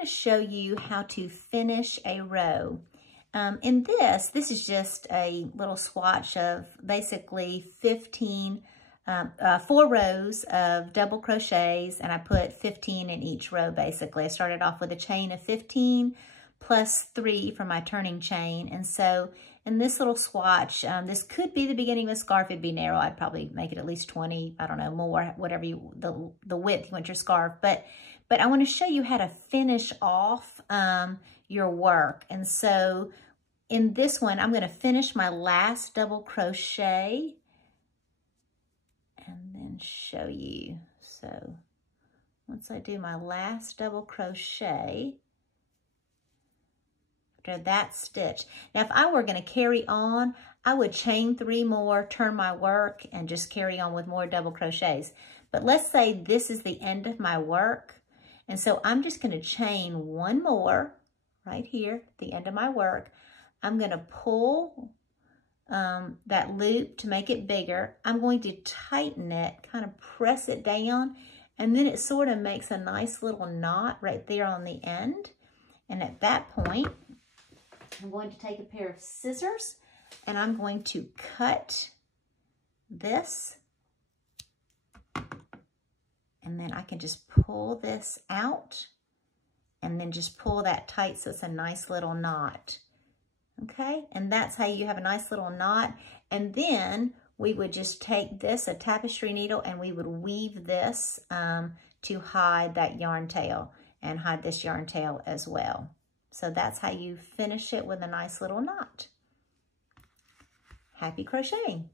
going to show you how to finish a row. In this is just a little swatch of basically 4 rows of double crochets, and I put 15 in each row basically. I started off with a chain of 15 plus 3 for my turning chain, and so in this little swatch, this could be the beginning of a scarf. It'd be narrow. I'd probably make it at least 20, I don't know, more, whatever the width you want your scarf. But I want to show you how to finish off your work. And so in this one, I'm going to finish my last double crochet and then show you. So once I do my last double crochet, after that stitch. Now, if I were going to carry on, I would chain 3 more, turn my work, and just carry on with more double crochets. But let's say this is the end of my work, and so I'm just going to chain 1 more right here at the end of my work. I'm going to pull that loop to make it bigger. I'm going to tighten it, kind of press it down, and then it sort of makes a nice little knot right there on the end. And at that point, I'm going to take a pair of scissors and I'm going to cut this, and then I can just pull this out and then just pull that tight so it's a nice little knot. Okay, and that's how you have a nice little knot. And then we would just take this, a tapestry needle, and we would weave this to hide that yarn tail and hide this yarn tail as well. So that's how you finish it with a nice little knot. Happy crocheting!